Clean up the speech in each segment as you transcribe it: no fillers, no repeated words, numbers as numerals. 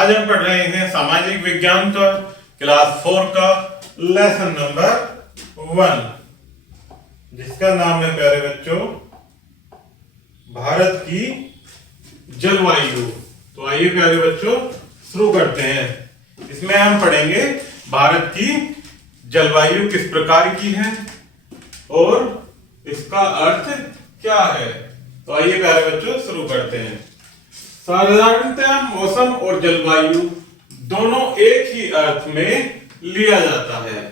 आज हम पढ़ रहे हैं सामाजिक विज्ञान का क्लास 4 का लेसन नंबर 1, जिसका नाम है प्यारे बच्चों भारत की जलवायु। तो आइए प्यारे बच्चों शुरू करते हैं। इसमें हम पढ़ेंगे भारत की जलवायु किस प्रकार की है और इसका अर्थ क्या है। तो आइए प्यारे बच्चों शुरू करते हैं। साधारणतः मौसम और जलवायु दोनों एक ही अर्थ में लिया जाता है।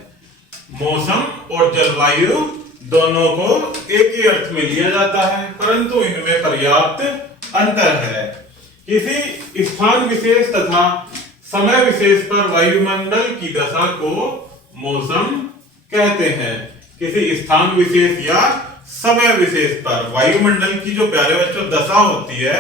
मौसम और जलवायु दोनों को एक ही अर्थ में लिया जाता है, परंतु इनमें पर्याप्त अंतर है। किसी स्थान विशेष तथा समय विशेष पर वायुमंडल की दशा को मौसम कहते हैं। किसी स्थान विशेष या समय विशेष पर वायुमंडल की जो प्यारे बच्चों दशा होती है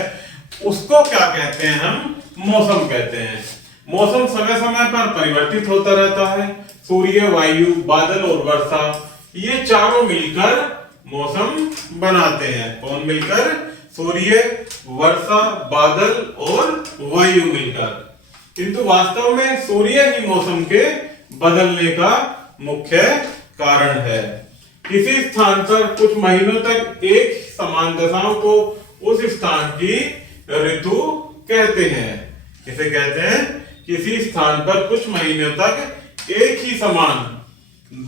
उसको क्या कहते हैं, हम मौसम कहते हैं। मौसम समय समय पर परिवर्तित होता रहता है। सूर्य, वायु, बादल और वर्षा ये चारों मिलकर मौसम बनाते हैं। कौन मिलकर? सूर्य, वर्षा, बादल और वायु मिलकर। किंतु वास्तव में सूर्य ही मौसम के बदलने का मुख्य कारण है। किसी स्थान पर कुछ महीनों तक एक समान दशाओं को उस स्थान की ऋतु कहते हैं। किसे कहते हैं? किसी स्थान पर कुछ महीनों तक एक ही समान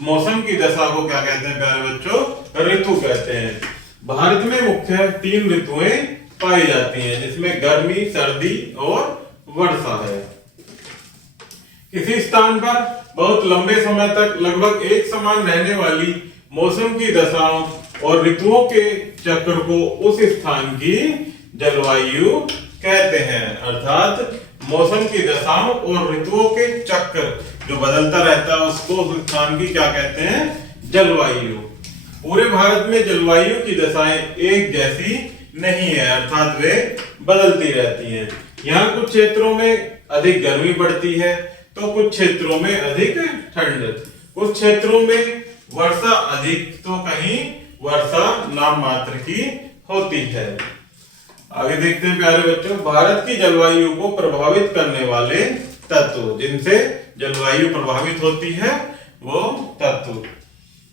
मौसम की दशा को क्या कहते हैं प्यारे बच्चों? ऋतु कहते हैं। भारत में मुख्य 3 ऋतुएं पाई जाती हैं, जिसमें गर्मी, सर्दी और वर्षा है। किसी स्थान पर बहुत लंबे समय तक लगभग एक समान रहने वाली मौसम की दशाओं और ऋतुओं के चक्र को उस स्थान की जलवायु कहते हैं। अर्थात मौसम की दशाओं और ऋतुओं के चक्र जो बदलता रहता है उसको उस स्थान की क्या कहते हैं? जलवायु। पूरे भारत में जलवायु की दशाएं एक जैसी नहीं है, अर्थात वे बदलती रहती हैं। यहाँ कुछ क्षेत्रों में अधिक गर्मी पड़ती है तो कुछ क्षेत्रों में अधिक ठंड, कुछ क्षेत्रों में वर्षा अधिक तो कहीं वर्षा नाम मात्र की होती है। आगे देखते हैं प्यारे बच्चों, भारत की जलवायु को प्रभावित करने वाले तत्व, जिनसे जलवायु प्रभावित होती है वो तत्व।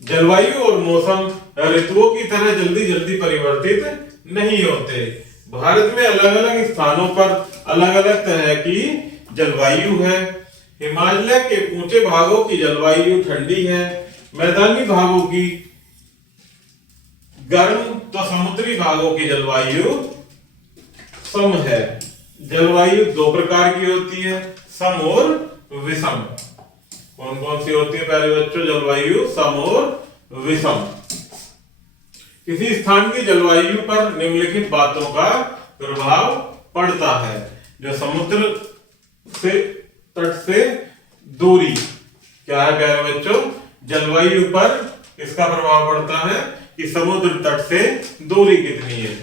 जलवायु और मौसम ऋतुओं की तरह जल्दी जल्दी परिवर्तित नहीं होते। भारत में अलग अलग स्थानों पर अलग अलग तरह की जलवायु है। हिमालय के ऊंचे भागों की जलवायु ठंडी है, मैदानी भागों की गर्म तो समुद्री भागों की जलवायु सम है। जलवायु 2 प्रकार की होती है, सम और विषम। कौन कौन सी होती है प्यारे बच्चों? जलवायु सम और विषम। किसी स्थान की जलवायु पर निम्नलिखित बातों का प्रभाव पड़ता है। जो समुद्र से तट से दूरी क्या है प्यारे बच्चों? जलवायु पर इसका प्रभाव पड़ता है कि समुद्र तट से दूरी कितनी है।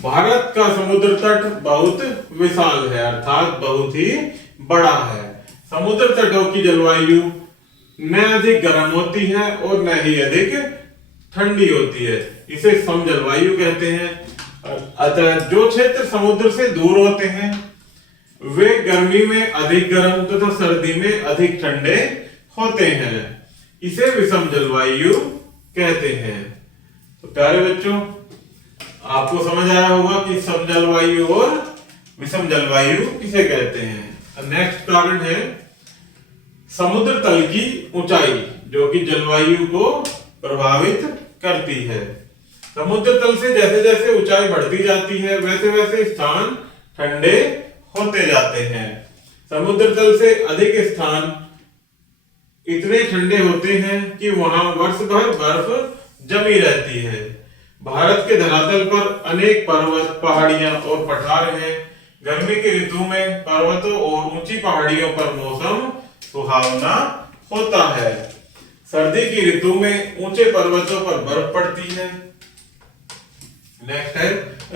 भारत का समुद्र तट बहुत विशाल है, अर्थात बहुत ही बड़ा है। समुद्र तटों की जलवायु न अधिक गर्म होती है और न ही अधिक ठंडी होती है। इसे सम जलवायु कहते हैं। अतः जो क्षेत्र समुद्र से दूर होते हैं वे गर्मी में अधिक गर्म तथा तो सर्दी में अधिक ठंडे होते हैं। इसे विषम जलवायु कहते हैं। तो प्यारे बच्चों आपको समझ आया होगा कि सम जलवायु और विषम जलवायु किसे कहते हैं। नेक्स्ट कारण है समुद्र तल की ऊंचाई, जो कि जलवायु को प्रभावित करती है। समुद्र तल से जैसे जैसे ऊंचाई बढ़ती जाती है वैसे वैसे स्थान ठंडे होते जाते हैं। समुद्र तल से अधिक स्थान इतने ठंडे होते हैं कि वहां वर्ष भर बर्फ जमी रहती है। भारत के धरातल पर अनेक पर्वत, पहाड़ियां और पठार हैं। गर्मी की ऋतु में पर्वतों और ऊंची पहाड़ियों पर मौसम सुहावना होता है। सर्दी की ऋतु में ऊंचे पर्वतों पर बर्फ पड़ती है। नेक्स्ट है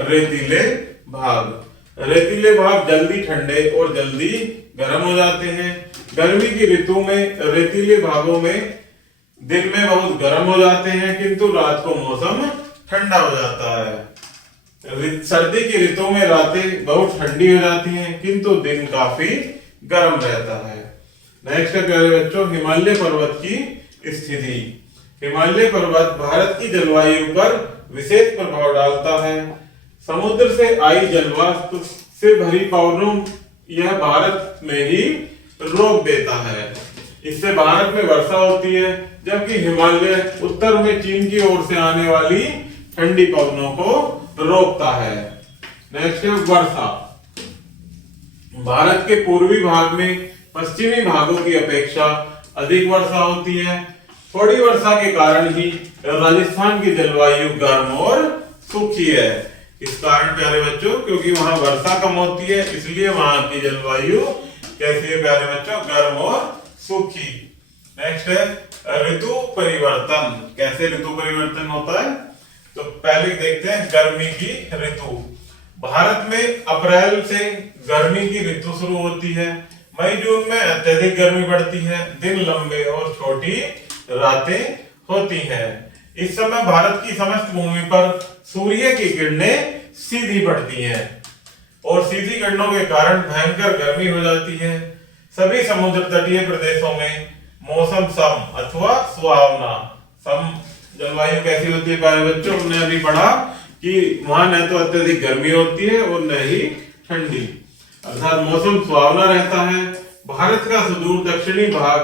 रेतीले भाग। रेतीले भाग जल्दी ठंडे और जल्दी गर्म हो जाते हैं। गर्मी की ऋतु में रेतीले भागों में दिन में बहुत गर्म हो जाते हैं, किंतु रात को मौसम ठंडा हो जाता है। सर्दी की ऋतु में रातें बहुत ठंडी हो जाती हैं किंतु दिन काफी गर्म रहता है। नेक्स्ट है प्यारे बच्चों, हिमालय पर्वत की स्थिति। हिमालय पर्वत भारत की जलवायु पर विशेष प्रभाव डालता है। समुद्र से आई जलवाष्प से भरी पवनों यह भारत में ही रोक देता है। इससे भारत में वर्षा होती है, जबकि हिमालय उत्तर में चीन की ओर से आने वाली ठंडी पवनों को रोकता है। नेक्स्ट है वर्षा। भारत के पूर्वी भाग में पश्चिमी भागों की अपेक्षा अधिक वर्षा होती है। थोड़ी वर्षा के कारण ही राजस्थान की जलवायु गर्म और सूखी है। इस कारण प्यारे बच्चों, क्योंकि वहां वर्षा कम होती है, इसलिए वहां की जलवायु कैसी है प्यारे बच्चों, गर्म और सूखी। नेक्स्ट है ऋतु परिवर्तन। कैसे ऋतु परिवर्तन होता है, तो पहले देखते हैं गर्मी की ऋतु। भारत में अप्रैल से गर्मी की ऋतु शुरू होती है। मई जून में अत्यधिक गर्मी पड़ती है, दिन लंबे और छोटी रातें होती हैं। इस समय भारत की समस्त भूमि पर सूर्य की किरणें सीधी पड़ती हैं और सीधी किरणों के कारण भयंकर गर्मी हो जाती है। सभी समुद्र तटीय प्रदेशों में मौसम सम अथवा सुहावना। सम जलवायु कैसी होती है प्यारे बच्चों, हमने अभी पढ़ा कि वहां न तो अत्यधिक गर्मी होती है और न ही ठंडी, अर्थात मौसम सुहावना रहता है। भारत का सुदूर दक्षिणी भाग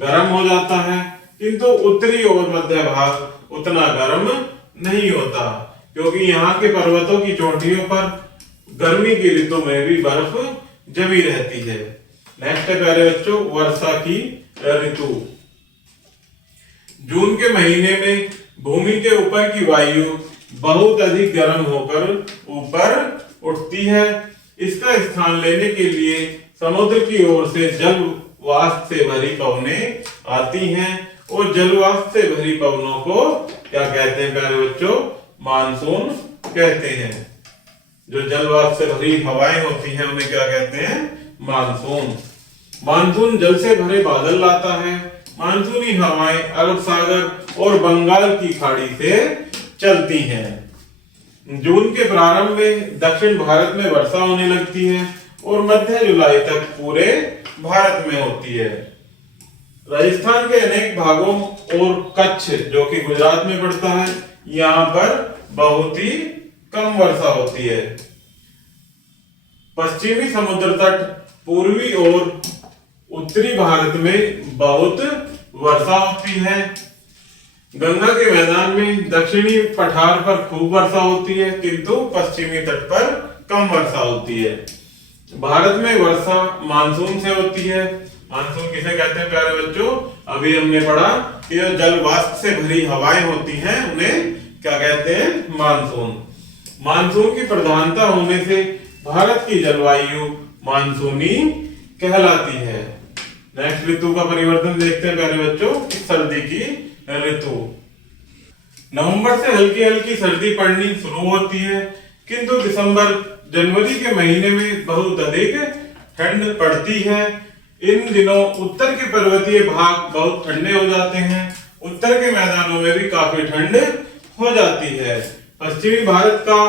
गर्म हो जाता है, किंतु उत्तरी और मध्य भाग उतना गर्म नहीं होता, क्योंकि यहाँ के पर्वतों की चोटियों पर गर्मी की ऋतु में भी बर्फ जमी रहती है। नेक्स्ट है प्यारे बच्चों वर्षा की ऋतु। जून के महीने में भूमि के ऊपर की वायु बहुत अधिक गर्म होकर ऊपर उठती है। इसका स्थान लेने के लिए समुद्र की ओर से जल वाष्प से भरी पवनें आती हैं और जल वाष्प से भरी पवनों को क्या कहते हैं प्यारे बच्चों, मानसून कहते हैं। जो जल वाष्प से भरी हवाएं होती हैं उन्हें क्या कहते हैं, मानसून। मानसून जल से भरे बादल लाता है। मानसूनी हवाएं अरब सागर और बंगाल की खाड़ी से चलती हैं। जून के प्रारंभ में दक्षिण भारत में वर्षा होने लगती है और मध्य जुलाई तक पूरे भारत में होती है। राजस्थान के अनेक भागों और कच्छ जो कि गुजरात में पड़ता है, यहाँ पर बहुत ही कम वर्षा होती है। पश्चिमी समुद्र तट, पूर्वी और उत्तरी भारत में बहुत वर्षा होती है। गंगा के मैदान में दक्षिणी पठार पर खूब वर्षा होती है, किंतु पश्चिमी तट पर कम वर्षा होती है। भारत में वर्षा मानसून से होती है। मानसून किसे कहते हैं प्यारे बच्चों, अभी हमने पढ़ा कि जल वाष्प से भरी हवाएं होती हैं उन्हें क्या कहते हैं, मानसून। मानसून की प्रधानता होने से भारत की जलवायु मानसूनी कहलाती है। नेक्स्ट ऋतु का परिवर्तन देखते हैं प्यारे बच्चों, सर्दी की ऋतु। नवंबर से हल्की हल्की सर्दी पड़नी शुरू होती है, किंतु दिसंबर जनवरी के महीने में बहुत अधिक ठंड पड़ती है। इन दिनों उत्तर के पर्वतीय भाग बहुत ठंडे हो जाते हैं। उत्तर के मैदानों में भी काफी ठंड हो जाती है। पश्चिमी भारत का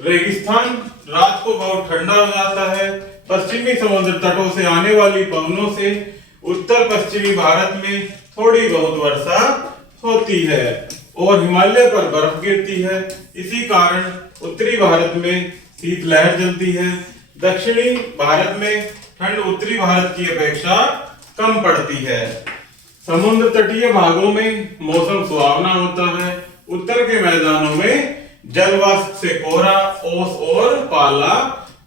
रेगिस्तान रात को बहुत ठंडा हो जाता है। पश्चिमी समुद्र तटों से आने वाली पवनों से उत्तर पश्चिमी भारत में थोड़ी बहुत वर्षा होती है और हिमालय पर बर्फ गिरती है। इसी कारण उत्तरी भारत में शीतलहर चलती है। दक्षिणी भारत में ठंड उत्तरी भारत की अपेक्षा कम पड़ती है। समुद्र तटीय भागों में मौसम सुहावना होता है। उत्तर के मैदानों में जलवाष्प से कोहरा, ओस और पाला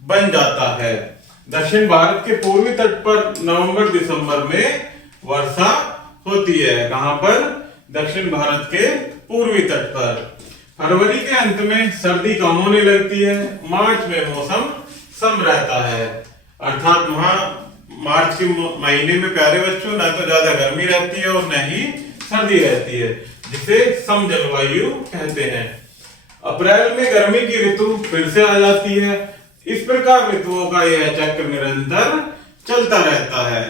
बन जाता है। दक्षिण भारत के पूर्वी तट पर नवंबर दिसंबर में वर्षा होती है। कहां पर, दक्षिण भारत के पूर्वी तट पर। फरवरी के अंत में सर्दी कम होने लगती है। मार्च में मौसम सम रहता है, अर्थात वहां मार्च के महीने में प्यारे बच्चों न तो ज्यादा गर्मी रहती है और न ही सर्दी रहती है, जिसे सम जलवायु कहते हैं। अप्रैल में गर्मी की ऋतु फिर से आ जाती है। इस प्रकार ऋतुओं का यह चक्र निरंतर चलता रहता है।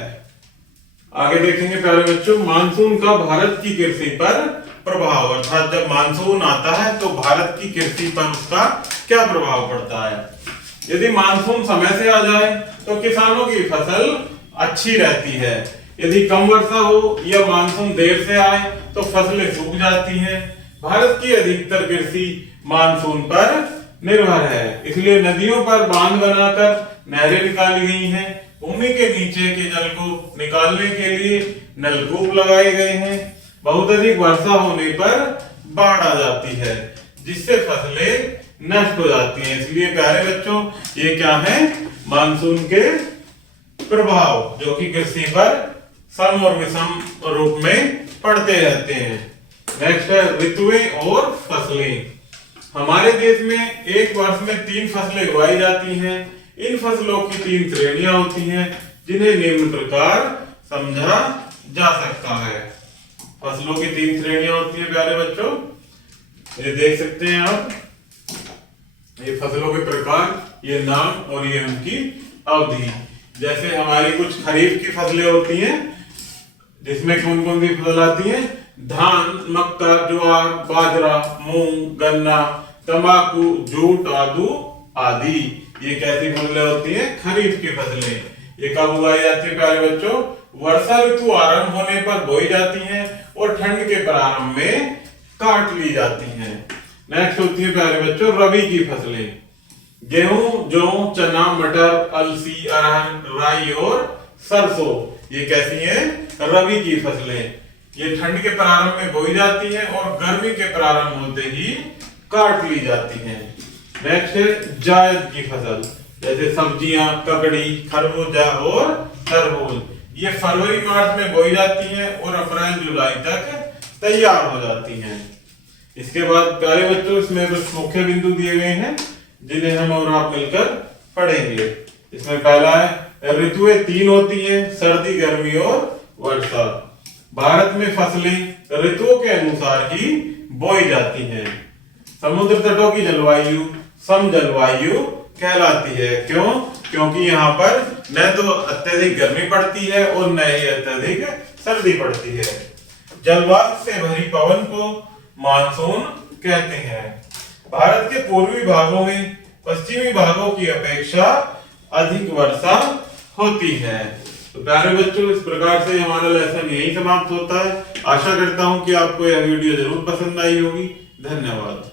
आगे देखेंगे प्यारे बच्चों, मानसून का भारत की कृषि पर प्रभाव, अर्थात जब मानसून आता है तो भारत की कृषि पर उसका क्या प्रभाव पड़ता है। यदि मानसून समय से आ जाए तो किसानों की फसल अच्छी रहती है। यदि कम वर्षा हो या मानसून देर से आए तो फसलें सूख जाती हैं। भारत की अधिकतर कृषि मानसून पर निर्भर है, इसलिए नदियों पर बांध बनाकर नहरें निकाली गई हैं। भूमि के नीचे के जल को निकालने के लिए नलकूप लगाए गए हैं। बहुत अधिक वर्षा होने पर बाढ़ आ जाती है, जिससे फसलें नष्ट हो जाती हैं। इसलिए प्यारे बच्चों, ये क्या है, मानसून के प्रभाव जो कि कृषि पर सम और विषम रूप में पड़ते रहते हैं। नेक्स्ट है ऋतुएं और फसलें। हमारे देश में एक वर्ष में 3 फसलें उगाई जाती हैं। इन फसलों की 3 श्रेणियां होती हैं, जिन्हें निम्न प्रकार समझा जा सकता है। फसलों की 3 श्रेणियां होती हैं प्यारे बच्चों, ये देख सकते हैं आप। ये फसलों के प्रकार, ये नाम और ये उनकी अवधि। जैसे हमारी कुछ खरीफ की फसलें होती हैं, जिसमें कौन कौन सी फसल आती है, धान, मक्का, ज्वार, बाजरा, मूंग, गन्ना, तंबाकू, जूट, आदू आदि। ये कैसी फसलें होती हैं, खरीफ की फसलें। ये कब उगाई जाती है प्यारे बच्चों, वर्षा ऋतु आरंभ होने पर बोई जाती हैं और ठंड के प्रारंभ में काट ली जाती हैं। नेक्स्ट होती है प्यारे बच्चों रबी की फसलें। गेहूं, जौ, चना, मटर, अलसी, अरहर, राई और सरसों, ये कैसी हैं, रबी की फसलें। ये ठंड के प्रारंभ में बोई जाती हैं और गर्मी के प्रारंभ होते ही काट ली जाती हैं। नेक्स्ट है जायद की फसल, जैसे सब्जियां, ककड़ी, खरबूजा और तरबूज। ये फरवरी मार्च में बोई जाती हैं और अप्रैल जुलाई तक तैयार हो जाती हैं। इसके बाद प्यारे बच्चों, इसमें कुछ मुख्य बिंदु दिए गए हैं, जिन्हें हम और आप मिलकर पढ़ेंगे। इसमें पहला है ऋतुएं 3 होती हैं, सर्दी, गर्मी और वर्षा। भारत में फसलें ऋतुओं के अनुसार ही बोई जाती हैं। समुद्र तटों की जलवायु सम जलवायु कहलाती है। क्यों? क्योंकि यहाँ पर न तो अत्यधिक गर्मी पड़ती है और न ही अत्यधिक सर्दी पड़ती है। जलवायु से भरी पवन को मानसून कहते हैं। भारत के पूर्वी भागों में पश्चिमी भागों की अपेक्षा अधिक वर्षा होती है। तो प्यारे बच्चों, इस प्रकार से हमारा लेसन यही समाप्त होता है। आशा करता हूं कि आपको यह वीडियो जरूर पसंद आई होगी। धन्यवाद।